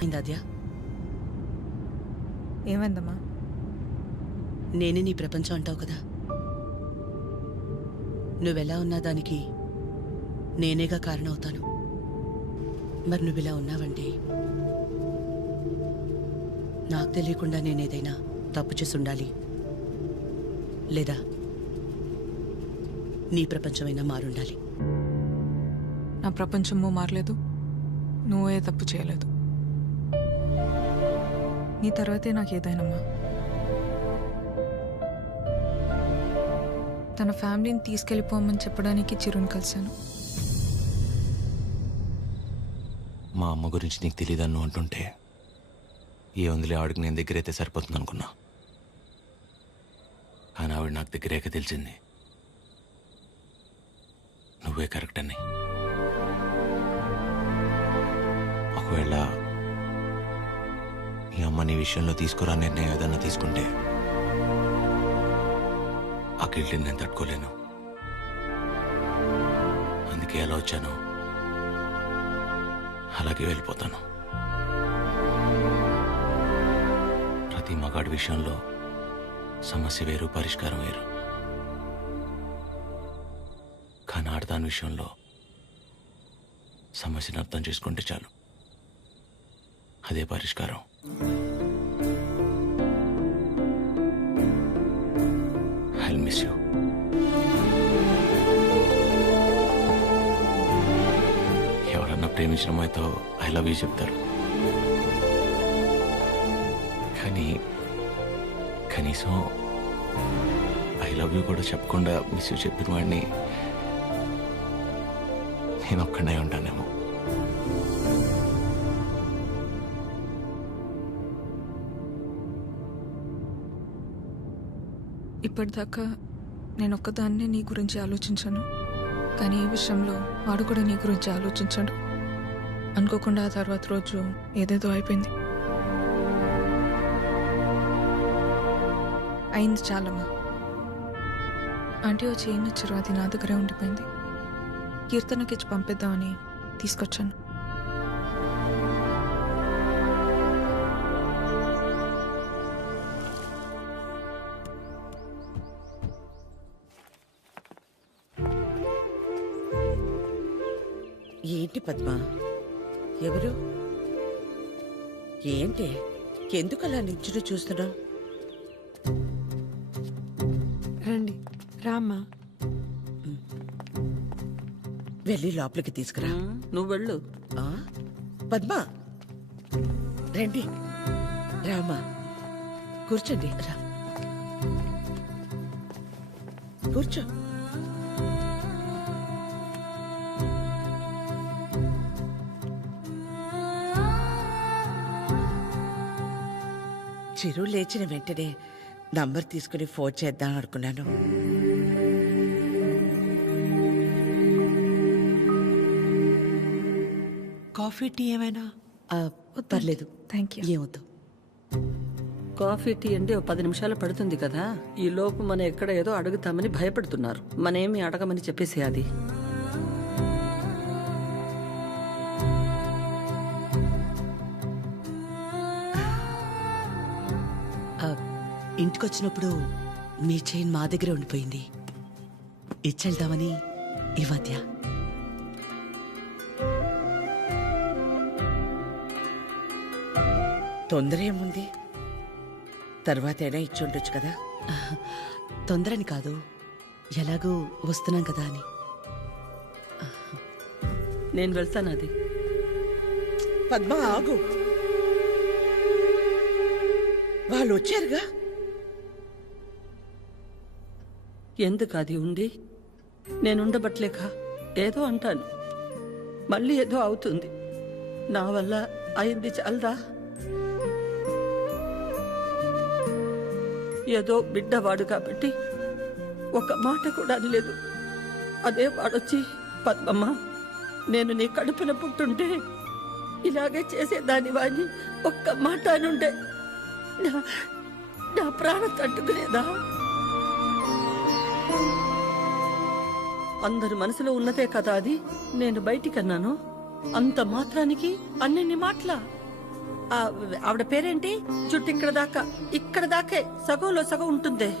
అయిందాద్య ఏమైందమ్మా? నేనే నీ ప్రపంచం అంటావు కదా. నువ్వెలా ఉన్నా దానికి నేనేగా కారణమవుతాను. మరి నువ్విలా ఉన్నావంటే? నాకు తెలియకుండా నేనేదైనా తప్పు చేసి ఉండాలి లేదా నీ ప్రపంచమైనా మారుండాలి. నా ప్రపంచము మారలేదు. నువ్వే తప్పు చేయలేదు. నీ తర్వాతే నాకు ఏదైనామా తన ఫ్యామిలీని తీసుకెళ్ళిపోమని చెప్పడానికి చిరుని కలిశాను. మా అమ్మ గురించి నీకు తెలియదన్ను అంటుంటే ఏ ఉందిలే ఆవిడకి నేను దగ్గరైతే సరిపోతుంది అనుకున్నా కానీ ఆవిడ నాకు దగ్గరేక తెలిసింది నువ్వే కరెక్ట్ అని ఒకవేళ మీ అమ్మని విషయంలో తీసుకురా నిర్ణయం ఏదన్నా తీసుకుంటే. ఆ గిల్ట్ని నేను తట్టుకోలేను. అందుకే ఎలా వచ్చాను. అలాగే వెళ్ళిపోతాను. ప్రతి మగాడి విషయంలో సమస్య వేరు పరిష్కారం వేరు. కానీ ఆడదాని విషయంలో సమస్యను అర్థం చేసుకుంటే చాలు. అదే పరిష్కారం. I miss you. ఎవరన్నా ప్రేమించిన అమ్మాయితో ఐ లవ్ యూ చెప్తారు. కానీ కనీసం ఐ లవ్ యూ కూడా చెప్పకుండా మిస్ యూ చెప్పిన వాడిని నేను ఒక్కడే ఉంటానేమో. ఇప్పటిదాకా నేను ఒక్కదాన్నే నీ గురించి ఆలోచించాను. కానీ ఈ విషయంలో వాడు కూడా నీ గురించి ఆలోచించాడు. అనుకోకుండా ఆ తర్వాత రోజు ఏదేదో అయిపోయింది. అయింది చాలమ్మా. ఆంటీ వచ్చి ఏం ఇచ్చారు అది నా దగ్గరే ఉండిపోయింది. కీర్తనకిచ్చి పంపిద్దామని తీసుకొచ్చాను. ఏంటి పద్మ? ఎవరు? ఏంటి? ఎందుకు అలా నించుని చూస్తున్నావు? రండి రామ్మా. వెళ్ళి లోపలికి తీసుకురా. నువ్వు వెళ్ళు. ఆ? పద్మ! రండి. రామా కూర్చోండి. రా. కూర్చో. చిరు లేచిన వెంటనే నంబర్ తీసుకుని ఫోన్ చేద్దాం అనుకున్నాను. కాఫీ టీ ఏమైనా? పర్లేదు. థ్యాంక్ యూ ఏమొద్దు కాఫీ టీ అంటే ఓ పది నిమిషాలు పడుతుంది కదా. ఈ లోపు మనం ఎక్కడ ఏదో అడుగుతామని భయపడుతున్నారు. మనేమి అడగమని చెప్పేసి అది ఇంటికొచ్చినప్పుడు మీ చైన్ మా దగ్గరే ఉండిపోయింది. ఇచ్చెళ్దామని ఈ మధ్య. తొందర ఏముంది తర్వాత అయినా ఇచ్చి ఉండొచ్చు కదా తొందరని కాదు. ఎలాగూ వస్తున్నాం కదా అని. నేను వెళ్తాను అది. పద్మ ఆగు. వాళ్ళు వచ్చారుగా ఎందుకు అది ఉండి నేనుండబట్లేక ఏదో అంటాను. మళ్ళీ ఏదో అవుతుంది. నా వల్ల అయింది చాలదా? ఏదో బిడ్డవాడు కాబట్టి ఒక మాట కూడా అనలేదు. అదే వాడొచ్చి పద్మమ్మ నేను నీ కడుపున పుట్టుంటే ఇలాగే చేసేదాని వాడిని ఒక్క మాట అనుండే. నా నా ప్రాణం తట్టుకునేదా? అందరి మనసులో ఉన్నదే కదా అది? నేను బయటికన్నాను. అంత మాత్రానికి అన్నెన్ని మాటలా? ఆవిడ పేరేంటి? జుట్టు ఇక్కడ దాకా ఇక్కడ దాకే సగంలో సగం ఉంటుంది.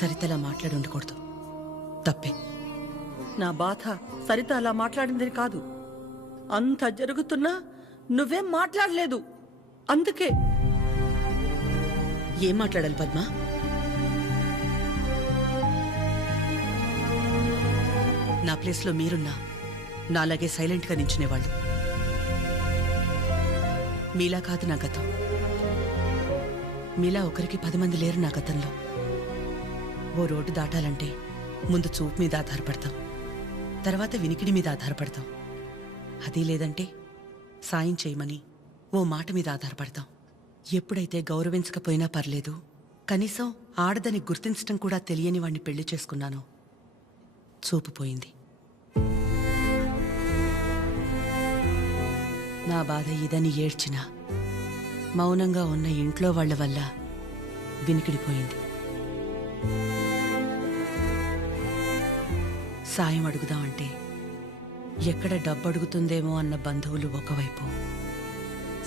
సరితలా మాట్లాడి ఉండకూడదు. తప్పే. నా బాధ సరిత అలా మాట్లాడిందని కాదు. అంత జరుగుతున్నా నువ్వేం మాట్లాడలేదు. అందుకే. ఏం మాట్లాడాలి పద్మ? నా ప్లేస్లో మీరున్నా. నాలాగే సైలెంట్గా నించునేవాళ్ళు. మీలా కాదు నా గతం. మీలా ఒకరికి పది మంది లేరు నా గతంలో. ఓ రోడ్డు దాటాలంటే ముందు చూపు మీద ఆధారపడతాం. తర్వాత వినికిడి మీద ఆధారపడతాం. అది లేదంటే సాయం చేయమని ఓ మాట మీద ఆధారపడతాం. ఎప్పుడైతే గౌరవించకపోయినా పర్లేదు కనీసం ఆడదని గుర్తించటం కూడా తెలియని వాణ్ణి పెళ్ళి చేసుకున్నాను. చూపు పోయింది. నా బాధ ఇదని ఏడ్చిన మౌనంగా ఉన్న ఇంట్లో వాళ్ళ వల్ల వినికిడిపోయింది. సాయం అడుగుదామంటే ఎక్కడ డబ్బు అడుగుతుందేమో అన్న బంధువులు ఒకవైపు.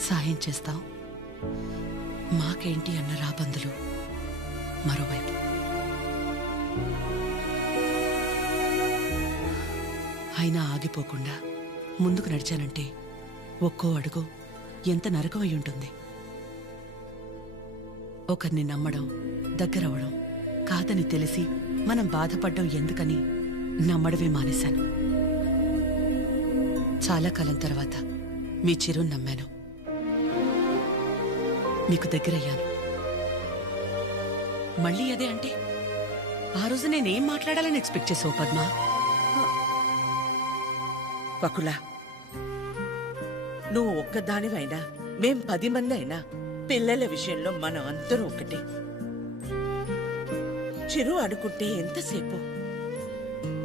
సాయం చేస్తాం. మాకేంటి అన్న రాబందులు? మరోవైపు. అయినా ఆగిపోకుండా ముందుకు నడిచానంటే ఒక్కో అడుగు ఎంత నరకమై ఉంటుంది. ఒకరిని నమ్మడం దగ్గరవడం కాదని తెలిసి మనం బాధపడ్డం ఎందుకని నమ్మడమే మానేశాను. చాలా కాలం తర్వాత మీ చిరు నమ్మాను. మీకు దగ్గరయ్యాను. మళ్ళీ అదే అంటే ఆ రోజు నేనేం మాట్లాడాలని ఎక్స్పెక్ట్ చేసావు పద్మ? వకుల నువ్వు ఒక్కదానివైనా మేం పది మంది అయినా పిల్లల విషయంలో మనం అందరూ ఒకటే. చిరు అనుకుంటే ఎంతసేపు?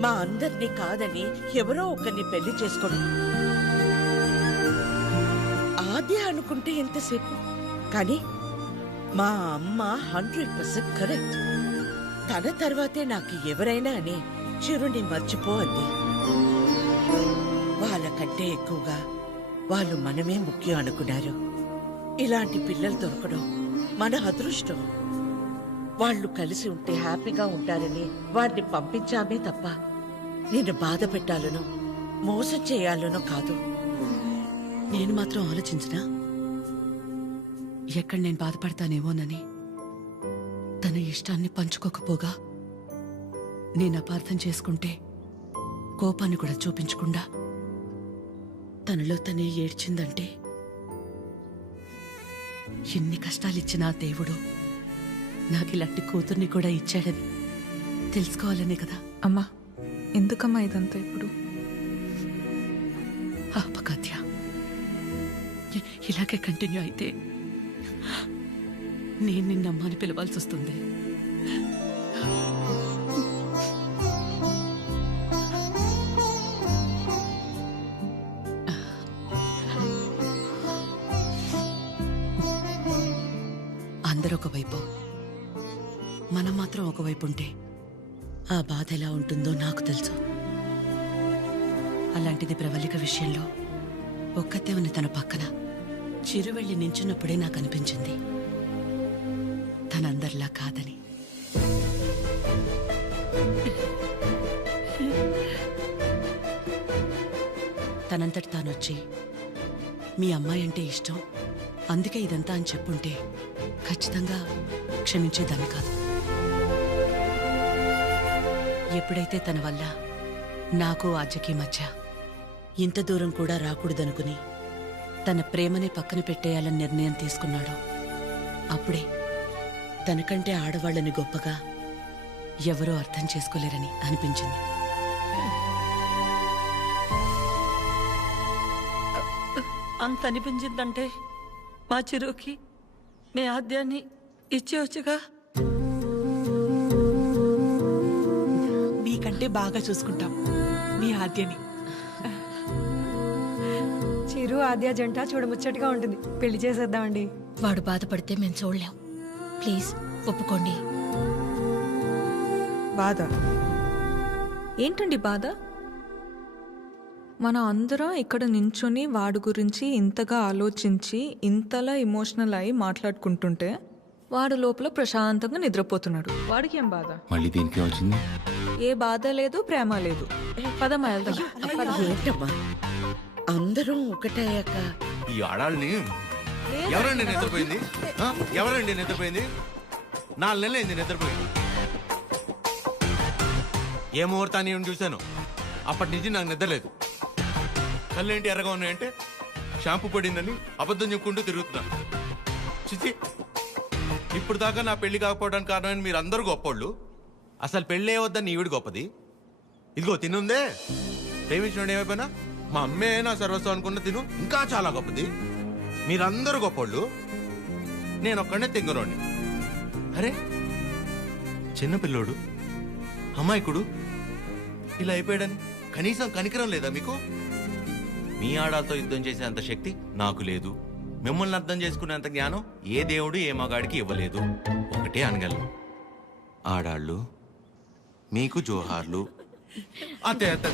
మా అందరినీ కాదని ఎవరో ఒకరిని పెళ్ళి చేసుకోడు. ఆద్య అనుకుంటే ఎంతసేపు? కానీ మా అమ్మ హండ్రెడ్ పర్సెంట్ కరెక్ట్. తన తర్వాతే నాకు ఎవరైనా అని చిరుని మర్చిపో అంది కంటే ఎక్కువగా వాళ్ళు మనమే ముఖ్యం అనుకున్నారు. ఇలాంటి పిల్లలు దొరకడం మన అదృష్టం. వాళ్ళు కలిసి ఉంటే హ్యాపీగా ఉంటారని వాడిని పంపించామే తప్ప నేను బాధ పెట్టాలనో మోసం చేయాలనో కాదు. నేను మాత్రం ఆలోచించినా ఎక్కడ నేను బాధపడతానేమోనని తన ఇష్టాన్ని పంచుకోకపోగా నేను అపార్థం చేసుకుంటే కోపాన్ని కూడా చూపించకుండా తనలో తనే ఏడ్చిందంటే ఎన్ని కష్టాలిచ్చినా దేవుడు నాకు ఇలాంటి కూతుర్ని కూడా ఇచ్చాడని తెలుసుకోవాలనే కదా. అమ్మా ఎందుకమ్మా ఇదంతా ఇప్పుడు? ఆపకాత్య ఇ- ఇలాగే కంటిన్యూ అయితే నేను నిన్నమ్మ అని పిలవాల్సి వస్తుంది అందరొకవైపు. మనం మాత్రం ఒకవైపు ఉంటే ఆ బాధ ఎలా ఉంటుందో నాకు తెలుసు. అలాంటిది ప్రవళిక విషయంలో ఒక్కతే ఉన్న తన పక్కన. చిరు వెళ్ళి నించున్నప్పుడే నాకు అనిపించింది. తనందరిలా కాదని. తనంతటి తానొచ్చి మీ అమ్మాయి అంటే ఇష్టం అందుకే ఇదంతా అని చెప్పుంటే ఖచ్చితంగా క్షమించేదాన్ని కాదు. ఎప్పుడైతే తన వల్ల నాకు ఆజ్యకి మధ్య ఇంత దూరం కూడా రాకూడదనుకుని తన ప్రేమనే పక్కన పెట్టేయాలని నిర్ణయం తీసుకున్నాడు అప్పుడే తనకంటే ఆడవాళ్ళని గొప్పగా ఎవరూ అర్థం చేసుకోలేరని అనిపించింది. అంత అనిపించిందంటే మా చిరుకి మీ ఆద్యాన్ని ఇచ్చేవచ్చుగా మీకంటే బాగా చూసుకుంటాం మీ ఆద్యని. చిరు ఆద్య జంట చూడముచ్చటగా ఉంటుంది. పెళ్ళి చేసేద్దామండి. వాడు బాధపడితే మేము చూడలేం. ప్లీజ్ ఒప్పుకోండి. బాధ? ఏంటండి బాధ? మన అందరం ఇక్కడ నించొని వాడి గురించి ఇంతగా ఆలోచించి ఇంతలా ఎమోషనల్ అయి మాట్లాడుకుంటుంటే వాడు లోపల ప్రశాంతంగా నిద్రపోతున్నాడు. వాడికి ఏం బాధ? మళ్ళీ దీనికి వచ్చింది ఏ బాధ లేదు ప్రేమ లేదు. పదమ్మా వెళ్దాం. పద. ఏంటమ్మా? అందరం ఒకటయ్యాక ఈ ఆడాళ్ళని ఎవరండి నిద్రపోయింది? ఆ? ఎవరండి నిద్రపోయింది? నాలుగు నెలలు అయింది నిద్రపోయింది ఏ ముహూర్తాన్ని నేను చూశాను? అప్పటి నుంచి నాకు నిద్రలేదు కళ్ళేంటి ఎర్రగా ఉన్నాయంటే? షాంపూ పడిందని అబద్ధం చెప్పుకుంటూ తిరుగుతున్నా. చిచి ఇప్పుడు దాకా నా పెళ్ళి కాకపోవడానికి కారణమైన మీరు అందరూ గొప్పోళ్ళు. అసలు పెళ్ళే వద్దని ఈవిడ గొప్పది. ఇదిగో తినుందే. ప్రేమించినోడు ఏమైపోయినా? మా అమ్మే నా సర్వస్వం అనుకున్న తిను. ఇంకా చాలా గొప్పది. మీరందరూ గొప్పోళ్ళు. నేను ఒక్కడనే తెంగరోని అరే చిన్నపిల్లోడు అమాయకుడు. ఇలా అయిపోయాడని కనీసం కనికరం లేదా మీకు? మీ ఆడాలతో యుద్ధం చేసేంత శక్తి నాకు లేదు మిమ్మల్ని అర్థం చేసుకునేంత జ్ఞానం ఏ దేవుడు ఏ మగాడికి ఇవ్వలేదు ఒకటే అనగలను ఆడాళ్ళు మీకు జోహార్లు అతే అతే